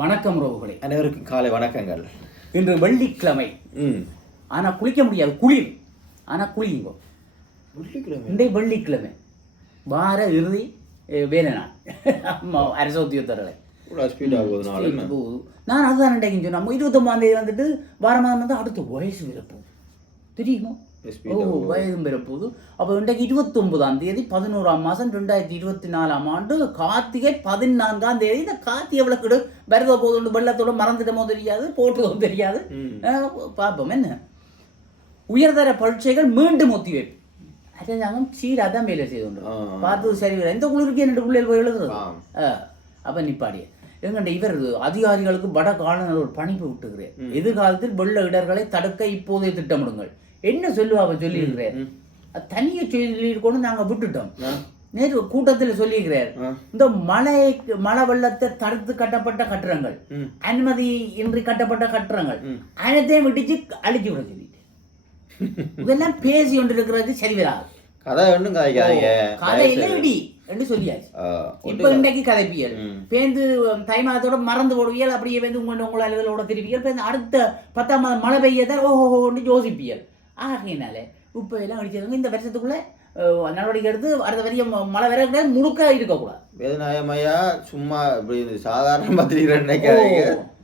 வணக்கம் ரோகுகளே, அனைவருக்கும் காலை வணக்கங்கள். இன்று வெள்ளிக்கிழமை. ஆனால் குளிக்க முடியாது, குளிர். ஆனால் குளிங்க. இன்றைய வெள்ளிக்கிழமை வார இறுதி வேலை நாள். அரச உத்தியோகத்தர்களை நான் அதுதான் நினைக்கின்னு சொன்னேன். 29ஆம் வந்துட்டு வார மாதம் வந்து அடுத்த வயசு வரப்போகுது தெரியுமா? வயதும் பெறப்போகுது. அப்போ இன்றைக்கு 29ஆம் தேதி 11ஆம் மாதம் 2024ஆம் ஆண்டு கார்த்திகை 14ஆம் தேதி. இந்த கார்த்திகை எவ்வளோ வருதோ போது வெள்ளத்தோட மறந்துட்டமோ தெரியாது, போட்டதோ தெரியாது. பார்ப்போம். என்ன உயர்தர பரீட்சைகள் மீண்டும் ஒத்தி வைப்பு. அரசாங்கம் சீராக தான் வேலை செய்து கொண்டு பார்த்தது சரி. எந்த குளிருக்கு என்னோட பிள்ளைகள் போய் எழுதுறது. அப்போ நிப்பாடிய எங்கண்ட இவர் அதிகாரிகளுக்கு வட காலங்கள் ஒரு பணிப்பு விட்டுக்கிறேன். எதிர்காலத்தில் வெள்ள இடர்களை தடுக்க இப்போதே திட்டமிடுங்கள். என்ன சொல்லுவாங்க சொல்லியிருக்கிறார். தனியை சொல்லியிருக்கணும், நாங்கள் விட்டுட்டோம். நேற்று கூட்டத்தில் சொல்லியிருக்கிறார், இந்த மழை வெள்ளத்தை தடுத்து கட்டப்பட்ட கட்டிடங்கள், அனுமதி இன்றி கட்டப்பட்ட கட்டிடங்கள் அனைத்தையும் விட்டுச்சு அழிச்சு விட சொல்லிட்டு இதெல்லாம் பேசி கொண்டு இருக்கிறது சரி வராது. கதை ஒன்றும் கதையில இடி என்று சொல்லியாச்சு. இப்ப இன்றைக்கு கதைப்பியல் பேருந்து தை மாதத்தோட மறந்து போடுவியல். அப்படியே வந்து உங்கள் அலுவலோட திருப்பியல். அடுத்த 10ஆம் மாதம் மழை பெய்யதான் ஓஹோன்னு யோசிப்பியல். ஆகையினால உப்பு எல்லாம் அடிச்சிருங்க. இந்த வருஷத்துக்குள்ள நடவடிக்கை எடுத்து அடுத்த வரையும் மழை வர கிடையாது, முழுக்க இருக்கக்கூடாது. வேதநாயமையா சும்மா சாதாரண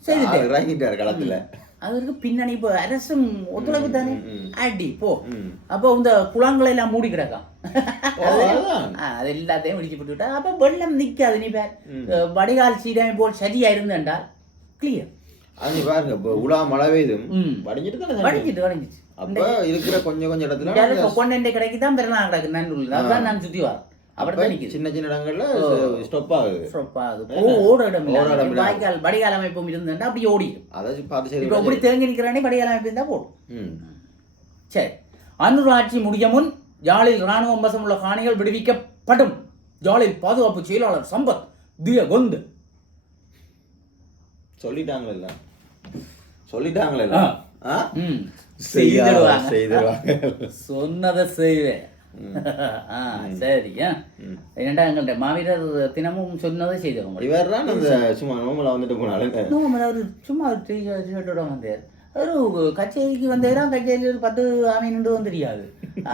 செய்துட்டார் களத்துல. அதற்கு பின்னணி இப்போ அரசும் ஒத்துழைப்பு தானே அடி போ. அப்போ இந்த குளங்களை எல்லாம் மூடி கிடக்கான், அது எல்லாத்தையும் இடிச்சு போட்டுவிட்டா அப்போ வெள்ளம் நிற்காது. நீ பேர் வடிகால் சீரமை போல் சரியா இருந்தேன்டா கிளியர். அது பாருங்க, இப்போ உலா மழை பெய்தும் வடிஞ்சிட்டு அப்ப இருக்கிற கொஞ்சம் இடத்துல கொண்டை கடைக்கு தான் பெறலாம் கிடக்கு. நன்றி, அதான் நான் சுத்தி வரேன். சின்ன சின்ன இடங்கள்ல ஸ்டாப் ஆகுது. ஓட இடம் வாய்க்கால் வடிகால் அமைப்பும் இருந்தா அப்படி ஓடிடும். இப்போ அப்படி தேங்கி நிற்கிறானே வடிகால் அமைப்பு இருந்தா போடும். சரி, அன்னூர் ஆட்சி முடிய முன் ஜாலில் இராணுவம் வசம் உள்ள காணிகள் விடுவிக்கப்படும். ஜாலில் பாதுகாப்பு செயலாளர் சம்பத் திய கொந்து சொல்லிட்டாங்களா? சொன்னதை செய்வேன். சரி, ஏன்டா எங்கள்கிட்ட மாவீரர் தினமும் சொன்னதை செய்தவங்க. அவர் சும்மா டிஷர்ட்டோட வந்தார். ஒரு கச்சேரிக்கு வந்தேதான், கச்சேரி ஒரு 10 ஆமி நின்று தெரியாது.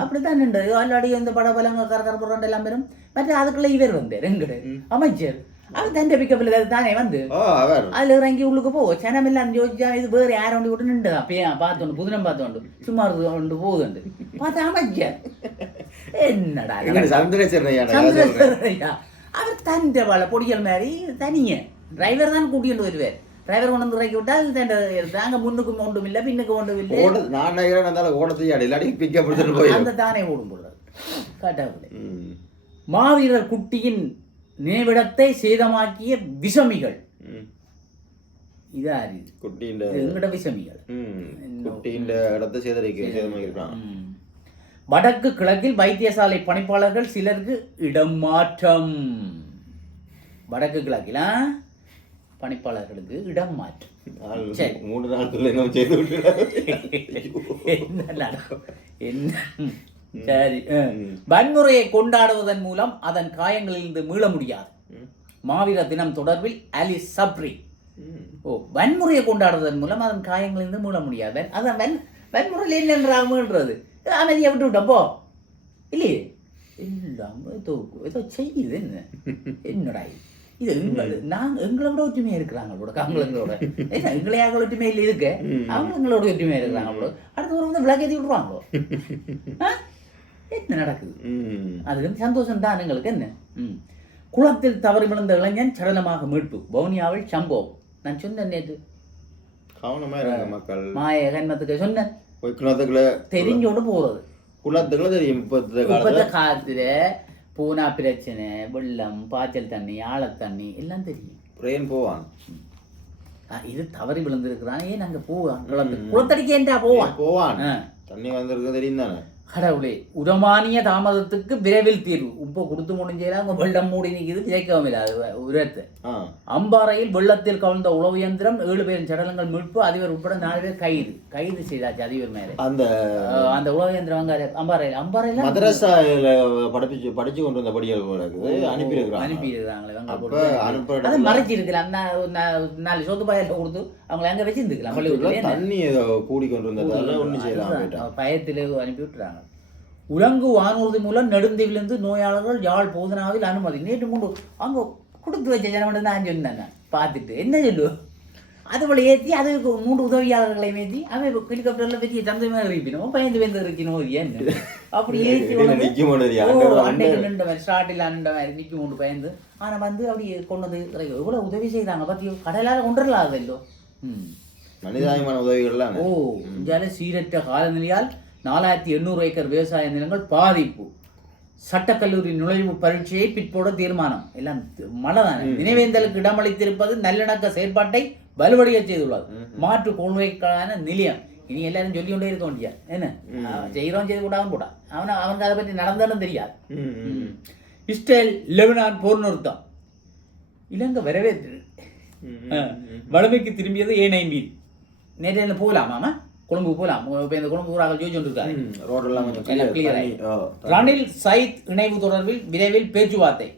அப்படித்தான் நின்று ஆல்ரெடி இந்த படபலங்க கரகரப்புறம் எல்லாம் பெறும். மற்ற அதுக்குள்ள இவர் வந்தார் எங்கட அமைச்சர். அவர் தண்டை பிக்கப்பில் தானே வந்து அதுல இறங்கி உள்ளுக்கு போ சனமெல்லாம் யோசிச்சா இது வேறு யாரை ஒன்று விட்டு நின்று அப்பயே பார்த்தோண்டு புதினம் பார்த்தோண்டு சும்மா ஒன்று போகுதுண்டு பார்த்தா அமைச்சர். என்னடா சந்திரசேகரையா அவர் தண்டை வாழ பொடிகள் மாதிரி தனிய டிரைவர் தான் கூட்டிட்டு வருவார். டிரைவர் கொண்டு வந்து இறக்கி விட்டால் தண்டை தாங்க முன்னுக்கு ஒன்றும் இல்லை பின்னுக்கு ஒன்றும் இல்லை. அந்த தானே ஓடும் போடுறது காட்டாவில்லை. மாவீரர் குட்டியின் நினைவிடத்தை சேதமாக்கிய விஷமிகள். எங்கட விஷமிகள் வடக்கு கிழக்கில் வைத்தியசாலை பணிப்பாளர்கள் சிலருக்கு இடம் மாற்றம். வடக்கு கிழக்கில் பணிப்பாளர்களுக்கு இடம் மாற்றம். என்ன சரி, வன்முறையை கொண்டாடுவதன் மூலம் அதன் காயங்களிலிருந்து மீள முடியாது. மாவீர தினம் தொடர்பில் அலி சப்ரி. வன்முறையை கொண்டாடுவதன் மூலம் அதன் காயங்களிலிருந்து மீள முடியாது. அதான் வன்முறையில் என்னன்றது அமைதியை விட்டு விட்டப்போ இல்லையே இல்லாம ஏதோ செய்யுது. என்னடா இது எங்களோட ஒற்றுமையா இருக்கிறாங்க போட. அவங்களோட எங்களையாக ஒற்றுமையில் இருக்கு, அவங்க எங்களோட ஒற்றுமையா இருக்கிறாங்க போட. அடுத்த ஒரு வந்து விளக்கேற்றி விடுறாங்களோ. என்ன நடக்குது? அது சந்தோஷம் தான் எங்களுக்கு. என்ன குளத்தில் தவறி விழுந்த இளைஞன் சடலமாக மீட்பு. வவுனியாவில் சம்பவம். நான் சொன்னேன் நேற்று மாய கண்மத்துக்கு சொன்னேன். தெரிஞ்சோடு போறது குளத்துக்குள்ள தெரியும். காலத்துல பூனா பிரச்சனை, வெள்ளம், பாய்ச்சல் தண்ணி, ஆழ தண்ணி எல்லாம் தெரியும். போவான். இது தவறி விழுந்திருக்கிறான். ஏன் அங்க போவான்? குளத்தடிக்க போவான் தண்ணி வந்திருக்கு தெரியும் தானே. கடவுளே, உரமானிய தாமதத்துக்கு விரைவில் தீர்வு. உப்பு கொடுத்து முடிஞ்சா அவங்க வெள்ளம் மூடி நிற்கிது, ஜெயிக்கவும் இல்லை அது உரத்தை. அம்பாறையில் வெள்ளத்தில் கவிழ்ந்த உளவு இயந்திரம், 7 பேரின் சடலங்கள் மீட்பு, அதிபர் உட்பட 4 பேர் கைது செய்தாச்சு அதிபர் மேலே. அந்த உளவு இயந்திரம் அம்பாறையில் மதரசால படிச்சு கொண்டு வந்த படிகள் போல அனுப்பியிருக்காங்களே. அதை மறைச்சி இருக்கலாம், 4 சொத்து பாயத்தை கொடுத்து அவங்களை அங்கே வச்சிருந்துக்கலாம். பள்ளிக்கூடத்துல தண்ணி கூடி கொண்டு வந்ததால ஒன்றும் செய்யலாம், பயத்தில் அனுப்பி விட்டுறாங்க. உலங்கு வானூர்தி மூலம் நெடுந்தீவிலிருந்து நோயாளர்கள் யாழ் போதனாவில் அனுமதி. நேற்று 3 அங்கே கொடுத்து வச்ச ஜனமட்டு நான் சொன்னாங்க. பார்த்துட்டு என்ன சொல்லுவோம், அதுபோல் ஏற்றி அதுக்கு 3 உதவியாளர்களை ஏற்றி அவன் ஹெலிகாப்டரில் வச்சு தந்தமே இருப்பினோம், பயந்து பயந்து இருக்கணும். ஏன்னு அப்படி ஏற்றி அன்னைக்கு நின்ற மாதிரி ஸ்டார்டில் நின்ற மாதிரி நிற்க 3 பயந்து. ஆனால் வந்து அப்படி கொண்டது எவ்வளோ உதவி செய்தாங்க பற்றியோ. கடலால் கொண்டுடலாது இல்லோ. மனிதாயமான உதவிகள்லாம். இந்தியாவில சீரற்ற காலநிலையால் 4800 ஏக்கர் விவசாய நிலங்கள் பாதிப்பு. சட்டக்கல்லூரி நுழைவு பரீட்சையை பிற்போட தீர்மானம். எல்லாம் மழை தானே. நினைவேந்தலுக்கு இடமளித்திருப்பது நல்லிணக்க செயற்பாட்டை வலுவடைய செய்துள்ளது. மாற்று கொள்கைக்கான நிலையம். இனி எல்லாரும் சொல்லி கொண்டே இருக்க முடியாது. என்ன செய்கிறோம் செய்து கூடாமல் போடா. அவனுக்கு அதை பற்றி நடந்தாலும் தெரியாது. இஸ்ரேல் லெபனான் போர் நிறுத்தம். இலங்கை வரவேற்று வளமைக்கு திரும்பியது ஏனை மீது. நேற்று போகலாமாமா, கொழும்பு போகலாம். இப்போ இந்த கொழும்பு ஊராக ஜோதிச்சுருக்காரு. ரணில் சயித் இணைவு தொடர்பில் விரைவில் பேச்சுவார்த்தை.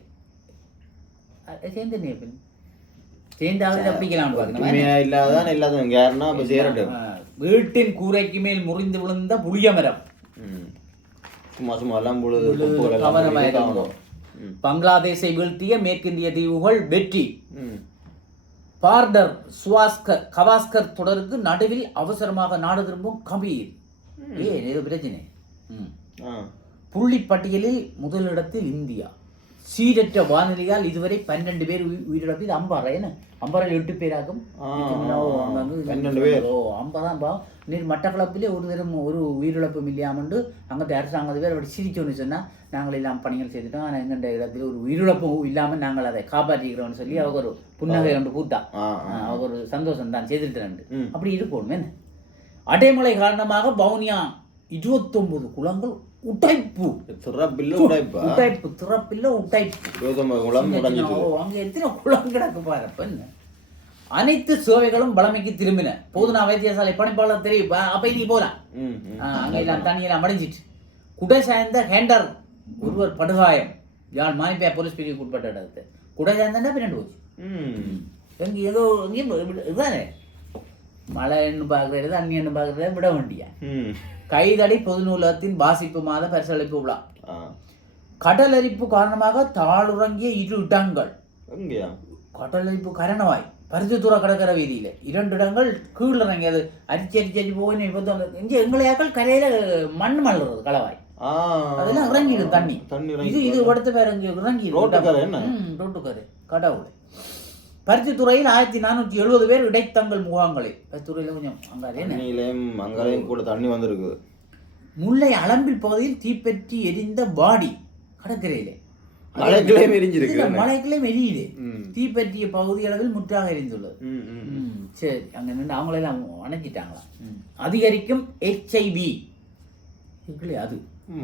வீட்டின் கூரைக்கு மேல் முறிந்து விழுந்த புளிய மரம். பங்களாதேஷை வீழ்த்திய மேற்கிந்திய தீவுகள் வெற்றி. பார்டர் கவாஸ்கர் தொடருக்கு நடுவில் அவசரமாக நாடு திரும்பும் கபீர். ஏதோ பிரச்சனை. புள்ளி பட்டியலில் முதலிடத்தில் இந்தியா. சீரற்ற வானிலையால் இதுவரை 12 பேர் உயிரிழப்பு. இது அம்பாறை. என்ன அம்பாறையில் 8 பேராகும். 50 நீர் மட்டக்களப்பிலே ஒரு உயிரிழப்பும் இல்லையாமண்டு அங்கே அரசாங்கத்து பேர் அப்படி சிரிச்சோன்னு சொன்னால் நாங்கள் எல்லாம் பணிகள் செய்துட்டோம். ஆனால் எங்கள்ட இடத்துல ஒரு உயிரிழப்பும் இல்லாமல் நாங்கள் அதை காப்பாற்றிக்கிறோம்னு சொல்லி அவங்க ஒரு புன்னகை கொண்டு கூத்தா. அவங்க ஒரு சந்தோஷம் தான் செய்துட்டு அப்படி இருக்கணும். என்ன அடைமழை காரணமாக வவுனியா 29 குளங்கள் உடைப்பு. அங்க எத்தனை குளம் கிடக்கு பாருப்ப. அனைத்து சேவைகளும் வளமைக்கு திரும்பின. போதுனா வைத்தியசாலை பணிப்பாளர் தெரியும். அப்ப நீ போலாம். அங்க எல்லாம் தண்ணியெல்லாம் மடிஞ்சிட்டு. குடை சாய்ந்த ஹேண்டர் ஒருவர் படுகாயம். யாழ் மானிப்பா போலீஸ் பிரிவுக்கு உட்பட்ட இடத்து குடை சாய்ந்தா பின்னாடி போச்சு. எங்க ஏதோ இதுதானே மழைன்னு பாக்குறது அந்நியன்னு பாக்குறத விட வேண்டிய. கைதடி பொது நூலகத்தின் வாசிப்பு மாத பரிசளிப்பு விழா. கடலரிப்பு காரணமாக தாளுறங்கிய 2 இடங்கள். கடலரிப்பு கரணவாய் பருத்தித்துறை கடற்கரை வீதியில 2 இடங்கள் கீழ் இறங்கியது. அரிச்சு போய் எங்களையாக்கள் கரையில மண் மல்றது களவாய். அதெல்லாம் இறங்கிடு தண்ணி. இது அடுத்த பேர் இறங்கி ரோட்டுக்கரை கடவுளை. பருத்தித்துறையில் 1470 பேர் இடைத்தங்கள் முகாம்களில். பருத்தித்துறையில கொஞ்சம் அங்கேயும் கூட தண்ணி வந்திருக்கு. முல்லை அளம்பில் பகுதியில் தீப்பற்றி எரிந்த பாடி கடற்கரையிலே. மலைக்குள்ளே எரியுது. தீப்பற்றிய பகுதி அளவில் முற்றாக எரிந்துள்ளது. சரி, அங்க நின்று அவங்களெல்லாம் அணைச்சிட்டாங்களாம். அதிகரிக்கும் HIV. அது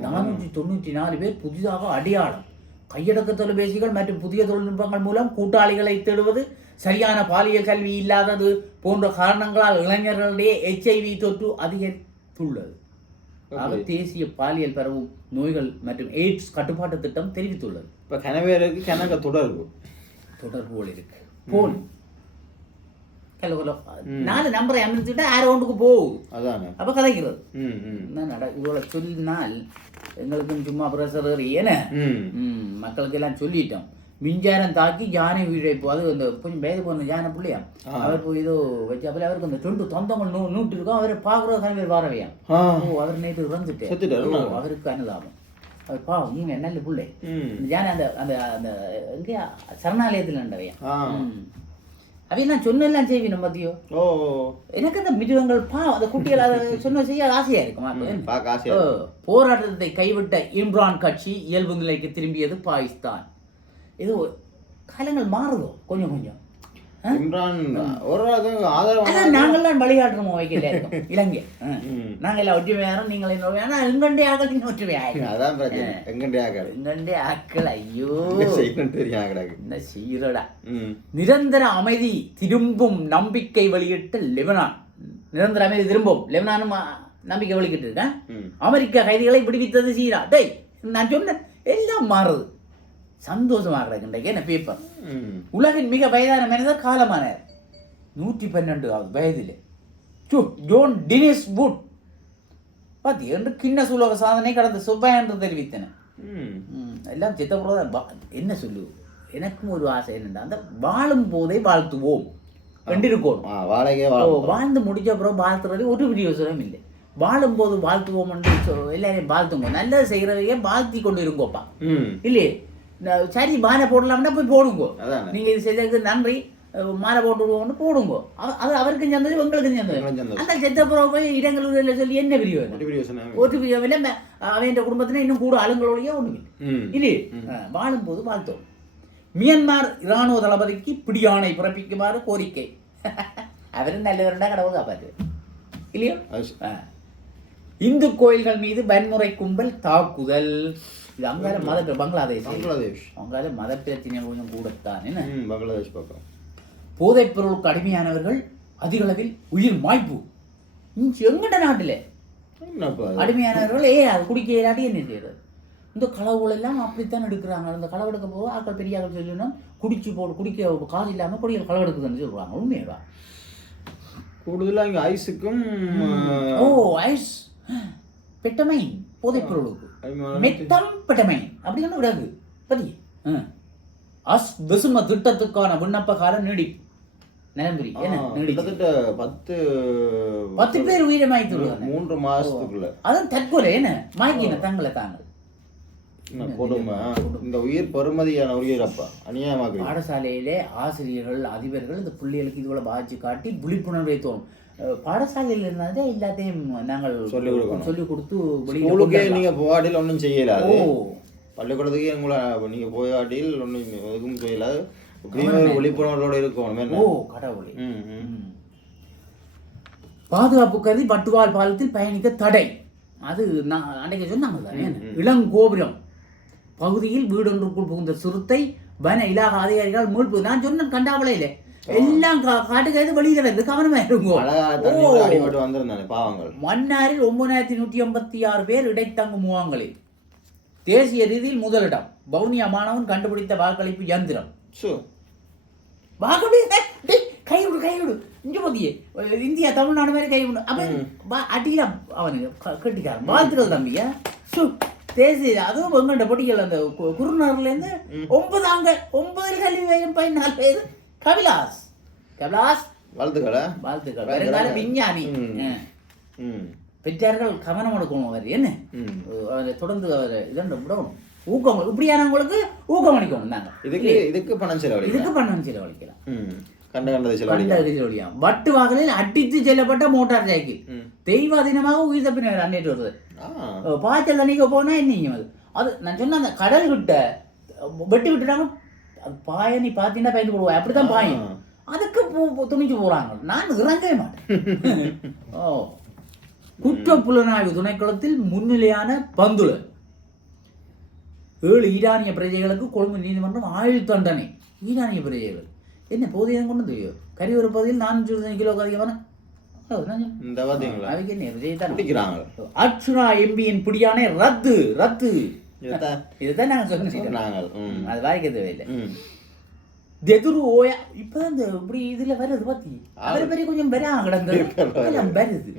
494 பேர் புதிதாக அடையாளம். கையடக்க தொலைபேசிகள் மற்றும் புதிய தொழில்நுட்பங்கள் மூலம் கூட்டாளிகளை தேடுவது, சரியான பாலியல் கல்வி இல்லாதது போன்ற காரணங்களால் இளைஞர்களிடையே HIV தொற்று அதிகரித்துள்ளது. தேசிய பாலியல் பரவும் நோய்கள் மற்றும் எய்ட்ஸ் கட்டுப்பாட்டு திட்டம் தெரிவித்துள்ளது. இப்போ கனவேருக்கு கனக தொடர்புகள் இருக்கு. போன் 4 நம்பரை அமைச்சுட்டா 6 ரவுண்டுக்கு போகும். அதானே அப்போ கதைக்கிறது. இவ்வளோ சொன்னால் எங்களுக்கும் சும்மா பிரசர் ஏன மக்களுக்கு எல்லாம் சொல்லிட்டோம். மின்சாரம் தாக்கி யானை உயிரிழப்பு. அது அந்த கொஞ்சம் வயது போன யானை பிள்ளையா அவர் போய் ஏதோ வச்சாப்பில் அவருக்கு அந்த 2 தொந்தங்கள் நூட்டு இருக்கும். அவரை பார்க்குறது கனவேர் வாரவையா. அவர் நேற்று இறந்துட்டு அவருக்கு அனுதாபம். அவர் பாவம் நீங்க நல்ல பிள்ளை. யானை அந்த அந்த அந்த எங்கேயா சரணாலயத்தில் நண்டவையா. அவையெல்லாம் சொன்னெல்லாம் செய்வீங்க மத்தியோ. எனக்கு அந்த மிருகங்கள் அந்த குட்டிகள் அதை சொன்ன செய்ய ஆசையா இருக்குமா. போராட்டத்தை கைவிட்ட இம்ரான் கட்சி இயல்பு நிலைக்கு திரும்பியது பாகிஸ்தான். இது காலங்கள் மாறுதோ கொஞ்சம் கொஞ்சம். இம்ரான் ஒரு ஆதரவு அதான் நாங்கள்லாம் வழிகாட்டுறோமோ வைக்கல இருக்கோம் இலங்கை நாங்கள் எல்லாம் ஒற்றுமையாரும் நீங்கள் என்ன ஆனால் எங்கண்டே ஆக்கள் நீங்கள் ஒற்றுமையாயிரும். அதான் பிரச்சனை. எங்கண்டே ஆக்கள் எங்கண்டே ஆக்கள் ஐயோ செய்யணும் தெரியும் கிடக்கு என்ன செய்யறடா. நிரந்தர அமைதி திரும்பும் நம்பிக்கை வெளியிட்ட லெபனான். நிரந்தர அமைதி திரும்பும் லெபனானும் நம்பிக்கை வெளியிட்டு இருக்கேன். அமெரிக்கா கைதிகளை விடுவித்தது சீரா. டேய் நான் சொன்னேன் எல்லாம் மாறுது. சந்தோஷமாக கிடக்கின்றே என்ன பேப்பர். உலகின் மிக வயதான மனிதர் காலமானார் 112 வயதில். ஜோன் டினிஸ் வுட் பாத்தி என்று கின்னஸ் உலக சாதனை கடந்த செவ்வாய் என்று தெரிவித்தன. எல்லாம் சித்தப்புறதான். என்ன சொல்லு, எனக்கும் ஒரு ஆசை என்னென்னா அந்த வாழும் போதை வாழ்த்துவோம் கண்டிருக்கோம். வாழ்ந்து முடிச்ச அப்புறம் வாழ்த்துறது ஒரு பிரயோசனம் இல்லை. வாழும் போது வாழ்த்துவோம் என்று எல்லாரையும் வாழ்த்துங்க. நல்லது செய்கிறதையே வாழ்த்தி கொண்டு இருக்கோப்பா இல்லையே. சரி மாலை போடலாம்னா போய் போடுங்கோ. நீங்கள் இது செய்ததுக்கு நன்றி மாலை போட்டு விடுவோம்னு போடுங்கோ. அது அவருக்கும் சேர்ந்தது எங்களுக்கும் சேர்ந்தது. அந்த செத்தப்புறம் போய் இடங்கள் சொல்லி என்ன பிரியோசனம்? ஒரு பிரியோவில் அவன் குடும்பத்தினா இன்னும் கூட ஆளுங்களோடையே ஒன்றும் இல்லையே. வாழும் போது வாழ்த்தோம். மியான்மர் இராணுவ தளபதிக்கு பிடியாணை பிறப்பிக்குமாறு கோரிக்கை. அவரும் நல்லவருண்டா கடவுள் காப்பாற்று இல்லையோ. இந்து கோயில்கள் மீது வன்முறை கும்பல் தாக்குதல். இது அங்கால மத பங்களாதேஷ் அங்கால மத பிரச்சனை கொஞ்சம் கூடத்தான். என்ன பங்களாதேஷ் பக்கம் போதைப் பொருளுக்கு அடிமையானவர்கள் அதிக அளவில் உயிர் மாய்ப்பு. எங்கட நாட்டில் அடிமையானவர்கள் அது குடிக்க இல்லாட்டி என்ன செய்யறது? இந்த களவுகள் எல்லாம் அப்படித்தான் எடுக்கிறாங்க. அந்த களவு எடுக்க போது ஆக்கள் பெரிய ஆக்கள் சொல்லணும் குடிச்சு போட்டு குடிக்க காசு இல்லாமல் குடிக்க களவு எடுக்குதுன்னு சொல்லுவாங்க. உண்மையவா? கூடுதலாக இங்கே ஐஸுக்கும் ஐஸ் பெட்டமைன் போதைப் பொருளுக்கு மெத்தம் பெட்டமைன் அப்படின்னு விடாது பதி வெசும திட்டத்துக்கான விண்ணப்ப காலம் நீடிப்பு. நிலம்புரி கிட்டத்தட்ட 10 பேர் உயிரை மாய்த்து 3 மாசத்துக்குள்ள. அதுவும் தற்கொலை என்ன மாய்க்கின தங்களை தாங்கள். இந்த உயிர் பெருமதியான உயிர் அப்பா அநியாயமாக. பாடசாலையிலே ஆசிரியர்கள் அதிபர்கள் இந்த பிள்ளைகளுக்கு இதுபோல பாதிச்சு காட்டி விழிப்புணர்வை தோணும். பாடசாலையில் இருந்தாலே எல்லாத்தையும் நாங்கள் சொல்லிக் கொடுத்து நீங்க போகாட்டில் ஒன்றும் செய்யலாது. பள்ளிக்கூடத்துக்கு உங்களை நீங்க போகாட்டில் ஒன்றும் எதுவும் செய்யலாது. விழிப்புணர்வோட இருக்கும். கடவுளே. பாதுகாப்பு கருதி பட்டுவால் பாலத்தில் பயணிக்க தடை. அது நான் அன்றைக்கு சொன்னாங்க தானே. இளங்கோபுரம் பகுதியில் வீடொன்றுக்குள் புகுந்த சிறுத்தை வன இலாக அதிகாரிகள் மீட்பு. நான் சொன்ன கண்டாவளே இல்லை எல்லாம் காட்டுக்காது வெளியில வந்து கவனமா இருக்கும். மன்னாரில் 9186 பேர் இடைத்தங்கும் முகாம்களில் தேசிய ரீதியில் முதலிடம். வவுனியா மாணவன் கண்டுபிடித்த வாக்களிப்பு யந்திரம். கைவிடு இங்கே மதியே இந்தியா தமிழ்நாடு மாதிரி கைவிடு. அப்ப அடியில அவனுக்கு கட்டிக்காரன் வாழ்த்துக்கள் தம்பியா. தேசிய அதுவும் எங்கண்ட பொடிகள் அந்த குருநர்ல இருந்து 9 கல்வி வயதும் 14 வயது கபிலாஸ் வாழ்த்துக்கள் விஞ்ஞானி. பெற்றார்கள் கவனம் எடுக்கணும். அவர் என்ன தொடர்ந்து அவர் இதன் விடணும். ஊக்கம் இப்படியானவங்களுக்கு ஊக்கம் அளிக்கணும். நாங்கள் இதுக்கு பணம் செலவழிக்கலாம். கண்டகண்டது வட்டு வாகலில் அடித்து செல்லப்பட்ட மோட்டார் சைக்கிள் தெய்வாதீனமாக உயிர் தப்பினர் அன்னைட்டு வருது. பாய்ச்சல் தண்ணிக்கு போனா என்னையும் அது நான் சொன்ன அந்த கடல் கிட்ட வெட்டி விட்டுட்டாங்க. அது பாய நீ பார்த்தீங்கன்னா பயந்து போடுவா. அப்படித்தான் பாயும். அதுக்கு துணிச்சு போறாங்க. நான் இறங்கவே மாட்டேன். குற்ற புலனாய்வு துணைக்களத்தில் முன்னிலையான பந்துல 7 ஈரானிய பிரஜைகளுக்கு கொழும்பு நீதிமன்றம் ஆயுள் தண்டனை. ஈரானிய பிரஜைகள் என்ன போதையும் கொண்டு தெரியும். கரிவர பகுதியில் 420 கிலோக்கு அதிகமான அர்ச்சுனா எம்பியின் பிடியானே ரத்து. இதுதான் நாங்க சொன்னோம். அது வாய்க்க தேவையில்லை. தெதுரு ஓயா இப்பதான் இந்த இப்படி இதுல வருது பாத்தி அவர் பெரிய கொஞ்சம் வரா கிடந்தது வருது.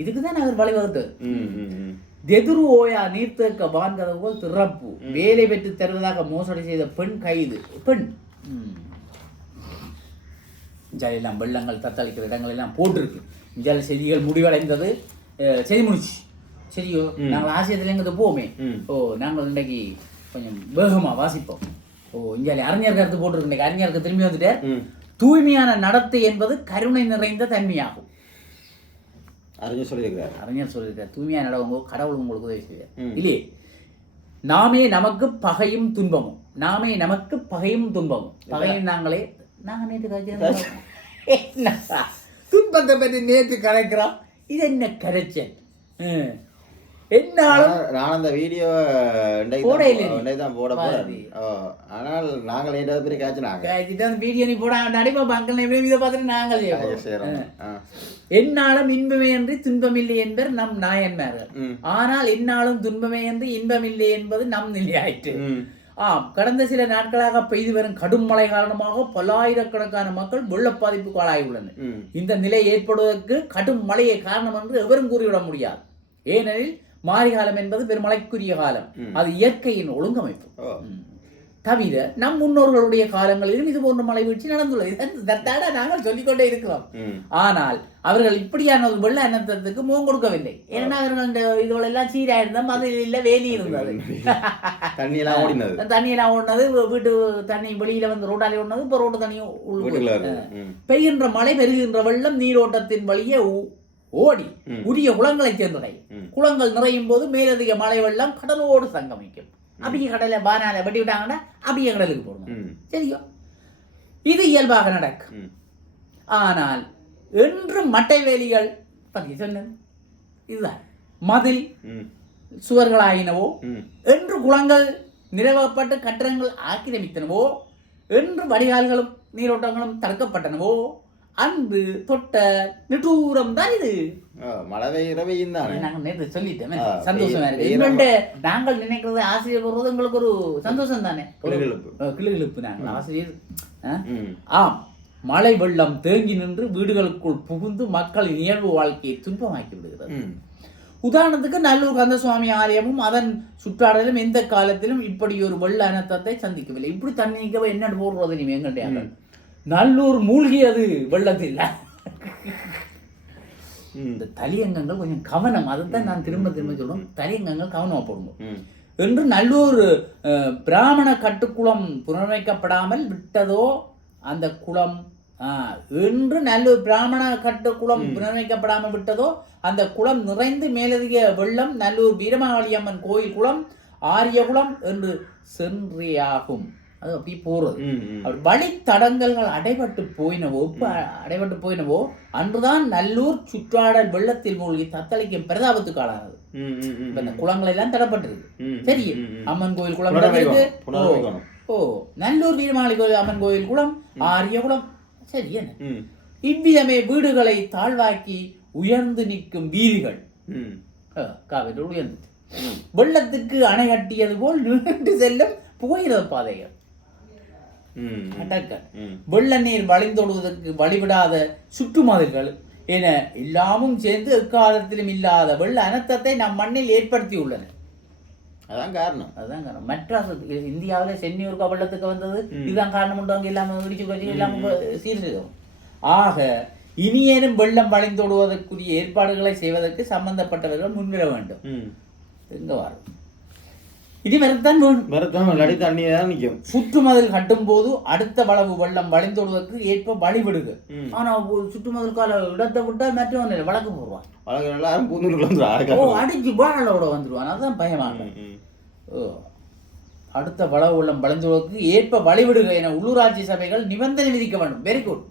இதுக்குதான் அவர் வழிவகுத்து. தெதுரு ஓயா நீர்த்தேக்க வான்கதவு போல் திறப்பு. வேலை பெற்று தருவதாக மோசடி செய்த பெண் கைது. பெண் இஞ்சாலெல்லாம் வெள்ளங்கள் தத்தளிக்கிற இடங்கள் எல்லாம் போட்டிருக்கு. இஞ்சால செய்திகள் முடிவடைந்தது. செய்தி முடிச்சு சரியோ. நாங்கள் ஆசிரியத்தில் எங்கிறது போவோமே. நாங்கள் இன்றைக்கு கொஞ்சம் வேகமா வாசிப்போம். இஞ்சாலி அறிஞர் கருத்து போட்டிருக்கு. இன்றைக்கு அறிஞருக்கு திரும்பி வந்துட்டார். தூய்மையான நடத்தை என்பது கருணை நிறைந்த தன்மையாகும். அறிஞர் சொல்லியிருக்கார். தூய்மையான நடவங்க கடவுள் உங்களுக்கு உதவி செய்வார் இல்லையே. நாமே நமக்கு பகையும் துன்பமும். பகையும் நாங்களே நாங்கள் நேற்று கரைச்சல் என்னப்பா துன்பத்தை பற்றி நேற்று கரைக்கிறோம். இது என்ன கரைச்சல்? என்னாலும் நான் அந்த வீடியோ தான் போட போறேன். ஆனால் நாங்கள் ஏதாவது பேர் காய்ச்சினாங்க வீடியோ நீ போட நடிப்பா மக்கள் இதை பார்த்துட்டு நாங்கள் என்னாலும் இன்பமே என்று துன்பமில்லை என்பர் நம் நாயன்மார்கள். ஆனால் என்னாலும் துன்பமே என்று இன்பமில்லை என்பது நம் நிலையாயிற்று. கடந்த சில நாட்களாக பெய்து வரும் கடும் மழை காரணமாக பல்லாயிரக்கணக்கான மக்கள் வெள்ள பாதிப்புக்கு ஆளாகியுள்ளனர். இந்த நிலை ஏற்படுவதற்கு கடும் மழையை காரணம் என்று எவரும் கூறிவிட முடியாது. ஏனெனில் மாரிகாலம் என்பது பெருமழைக்குரிய காலம். அது இயற்கையின் ஒழுங்கமைப்பு. தவிர நம் முன்னோர்களுடைய காலங்களிலும் இது போன்ற மழை வீழ்ச்சி நடந்துள்ளது. நாங்கள் சொல்லிக்கொண்டே இருக்கிறோம். ஆனால் அவர்கள் இப்படியான ஒரு வெள்ள அனர்த்தத்துக்கு முகம் கொடுக்கவில்லை. ஏன்னா அவர்கள் இதுகள் எல்லாம் சீரா இருந்தோம், அது இல்ல வேலி இருந்தது, தண்ணியெல்லாம் ஓடினது, வீட்டு தண்ணி வெளியில வந்து ரோட்டாலே ஓடினது, இப்போ ரோட்டு தண்ணியும் பெய்கின்ற மழை பெறுகின்ற வெள்ளம் நீரோட்டத்தின் வழியே ஓடி உரிய குளங்களை சேர்ந்தடையும். குளங்கள் நிறையும் போது மேலதிக மழை வெள்ளம் கடலோடு சங்கமிக்கும். அபிய கடலை பானால வெட்டி விட்டாங்கன்னா அபிய கடலுக்கு போடணும். சரியோ, இது இயல்பாக நடக்கும். ஆனால் என்று மட்டை வேலிகள் பத்தி சொன்னது இதுதான். மதில் சுவர்களாயினவோ, என்று குளங்கள் நிறுவப்பட்டு கட்டடங்கள் ஆக்கிரமித்தனவோ, என்று வடிகால்களும் நீரோட்டங்களும் தடுக்கப்பட்டனவோ, அன்பு தொட்ட நிட்டூரம் தான் இது. மழை பெய்யும் தான் நாங்கள் நேற்று சொல்லிட்டோம். சந்தோஷமா இருக்கு. இன்னொன்று நாங்கள் நினைக்கிறது ஆசிரியர் வருவது எங்களுக்கு ஒரு சந்தோஷம் தானே, கிளுகிழுப்பு. நாங்கள் ஆசிரியர் மழை வெள்ளம் தேங்கி நின்று வீடுகளுக்குள் புகுந்து மக்களின் இயல்பு வாழ்க்கையை துன்பமாக்கி விடுகிறது. உதாரணத்துக்கு நல்லூர் கந்தசுவாமி ஆலயமும் அதன் சுற்றாடலும் எந்த காலத்திலும் இப்படி ஒரு வெள்ள அனர்த்தத்தை சந்திக்கவில்லை. இப்படி தண்ணி நிற்கவே என்னென்னு போடுறது நீ எங்கள்கிட்ட. நல்லூர் மூழ்கியது வெள்ளத்தில். இந்த தலையங்கங்கள் கொஞ்சம் கவனம், அதுதான் நான் திரும்ப சொல்றேன். தலையங்கங்கள் கவனமா போடணும் என்று நல்லூர் பிராமண கட்டுக்குளம் புனரமைக்கப்படாமல் விட்டதோ அந்த குளம் என்று நல்லூர் பிராமண கட்டுக்குளம் புனரமைக்கப்படாமல் விட்டதோ அந்த குளம் நிறைந்து மேலதிக வெள்ளம் நல்லூர் வீரமாவளியம்மன் கோயில் குளம் ஆரியகுளம் என்று சென்றியாகும். அது அப்படி போறது. வழித்தடங்கல்கள் அடைபட்டு போயினவோ அன்றுதான் நல்லூர் சுற்றாடல் வெள்ளத்தில் மூழ்கி தத்தளிக்கும் பிரதாபத்துக்கு ஆளானது. இந்த குளங்கள் எல்லாம் தடப்பட்டிருக்கு. சரி, அம்மன் கோயில் குளம் இருக்கு. நல்லூர் வீரமாளி கோயில் அம்மன் கோயில் குளம் ஆரிய குளம். சரி, என்ன இவ்விதமே வீடுகளை தாழ்வாக்கி உயர்ந்து நிற்கும் வீதிகள் காவிரி உயர்ந்து வெள்ளத்துக்கு அணை கட்டியது போல் நின்று செல்லும் புகையிரத பாதைகள். வெள்ள நீர் வழிந்தோடுவதற்கு வழிவிடாத சுற்றுமதில்கள் என எல்லாமும் சேர்ந்து எக்காலத்திலும் இல்லாத வெள்ள அனர்த்தத்தை நம் மண்ணில் ஏற்படுத்தி உள்ளன. அதான் காரணம். மெட்ராஸ் இந்தியாவில் சென்னியூருக்கு வெள்ளத்துக்கு வந்தது இதுதான் காரணம். உண்டு அங்கே இல்லாம இடிச்சு வச்சு இல்லாம சீர்திருத்தம். ஆக இனியேனும் வெள்ளம் வழிந்தோடுவதற்குரிய ஏற்பாடுகளை செய்வதற்கு சம்பந்தப்பட்டவர்கள் முன்வர வேண்டும். எங்க வரும் இனி வரத்தான் வேணும். சுற்றுமதில் கட்டும் போது அடுத்த வளவு வெள்ளம் வழிந்தோடுவதற்கு ஏற்ப வழிவிடுக. ஆனா சுற்றுமதில் கால இடத்தை விட்டா மற்றவன் வழக்கு போடுவான், அடிச்சு வாழலோட வந்துடுவான். அதுதான் பயமாக. அடுத்த வளவு வெள்ளம் வழிந்தோடுவதற்கு ஏற்ப வழிவிடுக என உள்ளூராட்சி சபைகள் நிபந்தனை விதிக்க வேண்டும். Very good.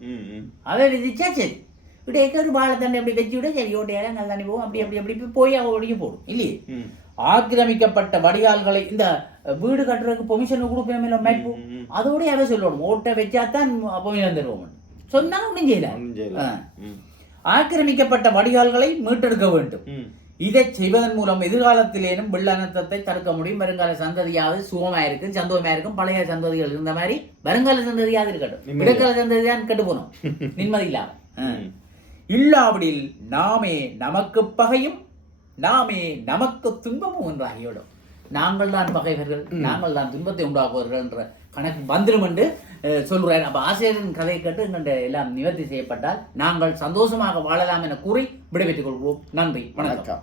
அதை விதிச்சா சரி. இப்படி ஒரு வாழை தண்ணி அப்படி வச்சு விட சரி, ஓட்டையால நல்ல தண்ணி போகும். அப்படி அப்படி அப்படி போய் அவடியும் போடும் இல்லையே. ஆக்கிரமிக்கப்பட்ட வடிகால்களை இந்த வீடு கட்டுறதுக்கு பெர்மிஷன் கொடுப்போம் மேய்ப்பு, அதோடய அதை சொல்லணும். ஓட்டை வச்சாதான் பெர்மிஷன் தருவோம். சொன்னா ஒன்றும் செய்யல. ஆக்கிரமிக்கப்பட்ட வடிகால்களை மீட்டெடுக்க வேண்டும். இதை செய்வதன் மூலம் எதிர்காலத்திலேனும் வெள்ள அனர்த்தத்தை தடுக்க முடியும். வருங்கால சந்ததியாவது சுகமாயிருக்கும், சந்தோஷமாயிருக்கும். பழைய சந்ததிகள் இருந்த மாதிரி வருங்கால சந்ததியாவது இருக்கட்டும். இடைக்கால சந்ததியான் கெட்டு போனோம் நிம்மதி இல்லாம. இல்லாவிடில் நாமே நமக்கு பகையும் நாமே நமக்கு துன்பமும் ஒன்றாகிவிடும். நாங்கள் தான் பகைவர்கள், நாங்கள் தான் துன்பத்தை உண்டாக்குவர்கள் என்ற கணக்கு வந்துடும் என்று சொல்கிறேன். அப்போ ஆசிரியரின் கதையை கேட்டு எங்கள் எல்லாம் நிவர்த்தி செய்யப்பட்டால் நாங்கள் சந்தோஷமாக வாழலாம் என கூறி விடைபெற்றுக் கொள்வோம். நன்றி, வணக்கம்.